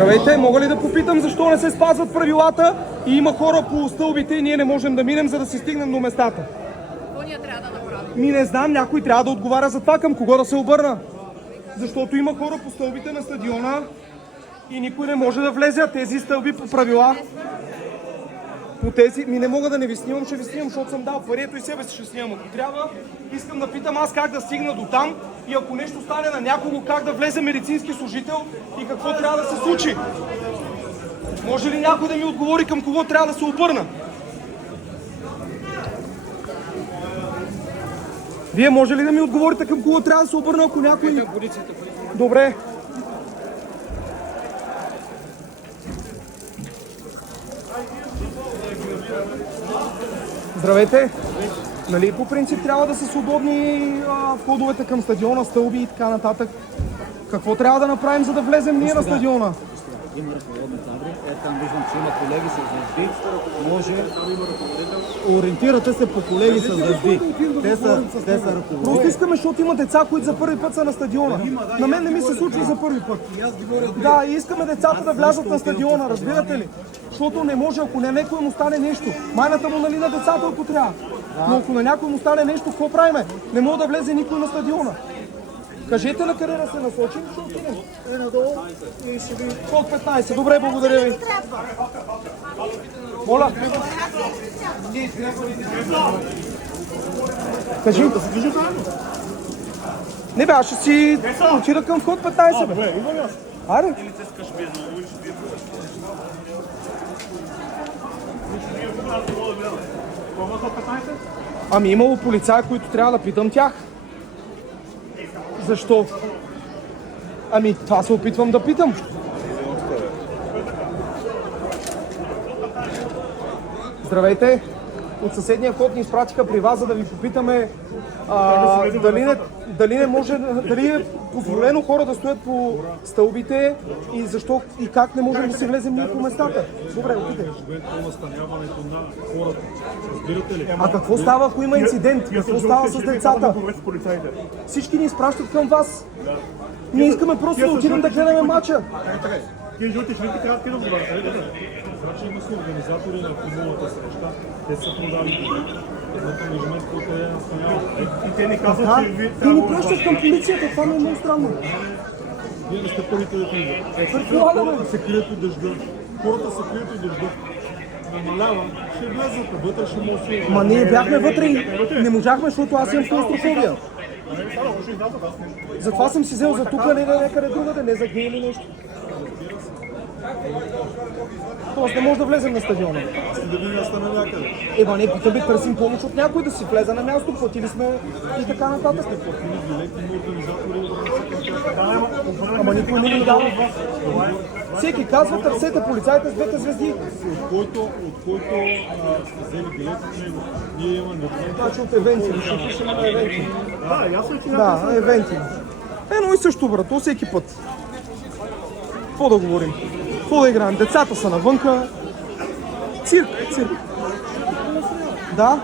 Здравейте, мога ли да попитам защо не се спазват правилата и има хора по стълбите и ние не можем да минем, за да се стигнем до местата? Какво ние трябва да направим? Не знам, някой трябва да отговаря за това, към кого да се обърна. Защото има хора по стълбите на стадиона и никой не може да влезе, а тези стълби по правила. По тези... не мога да не ви снимам, ще ви снимам, защото съм дал пари, ето и себе си ще снимам. Ако трябва, искам да питам аз как да стигна до там и ако нещо стане на някого, как да влезе медицински служител и какво трябва да се случи. Може ли някой да ми отговори към кого трябва да се обърна? Вие може ли да ми отговорите към кого трябва да се обърна, ако някой... Добре. Здравейте! Нали по принцип трябва да са свободни входовете към стадиона, стълби и така нататък? Какво трябва да направим, за да влезем ние на стадиона? Има ръководни табли, там виждам, че има колеги с звезди. Може... Ориентирате се по колеги с звезди. Те са ръководни. Просто искаме, защото има деца, които за първи път са на стадиона. На мен не ми се случва за първи път. Да, и искаме децата да влязат на стадиона, разбирате ли? Защото не може, ако на някой му стане нещо. Майната му нали на децата, ако трябва. Но ако на някой му стане нещо, какво правиме? Не мога да влезе никой на стадиона. Кажете на къде да се насочим, ще отидем. Надолу и ще ви... Код 15. Добре, благодаря ви. Моля. Кажи. Не бе, аз ще си отида към вход 15, бе. Айде. Ами имало полицаи, които трябва да питам тях. Защо? Ами това се опитвам да питам. Здравейте! От съседния вход ни изпратиха при вас, за да ви попитаме дали е позволено хора да стоят по стълбите и защо и как не можем да се влезем ние по местата. Добре, опитай. А какво става, ако има инцидент? Какво става с децата? Всички ни изпращат към вас. Ние искаме просто да отидем да гледаме мача. Тие жълти шрифти трябва да отговарят. Значи има си организатори на футболната среща. Те са продали за ангажимент, който е настанял. И те ни казват, че ви трябва да ни пращат към полицията, това ми е много странно. Вие не сте първите да крият. Хората се крият от дъжда. Хората се крият от дъжда. Намалява, ще влезат, вътре ще може да... Ма ние бяхме вътре и не можахме, защото аз имам клаустрофобия. Затова съм си взел за тук, не да някъде другаде, не за гей или нещо. Тоест не може да влезем на стадиона. Да ви настане някъде. Еба не, питаме, търсим помощ от някой да си влезе на място, платили сме и така нататък. Ама никой не ни дава. Всеки казва, търсете полицаите с двете звезди. От който сте взели билетите, ние имаме... Значи от евенти, ще пишем на евенти. Да, ясно е, че Да, евенти. Едно и също, брато, всеки път. Какво да говорим? Какво да играем? Децата са навънка. Цирк. Да?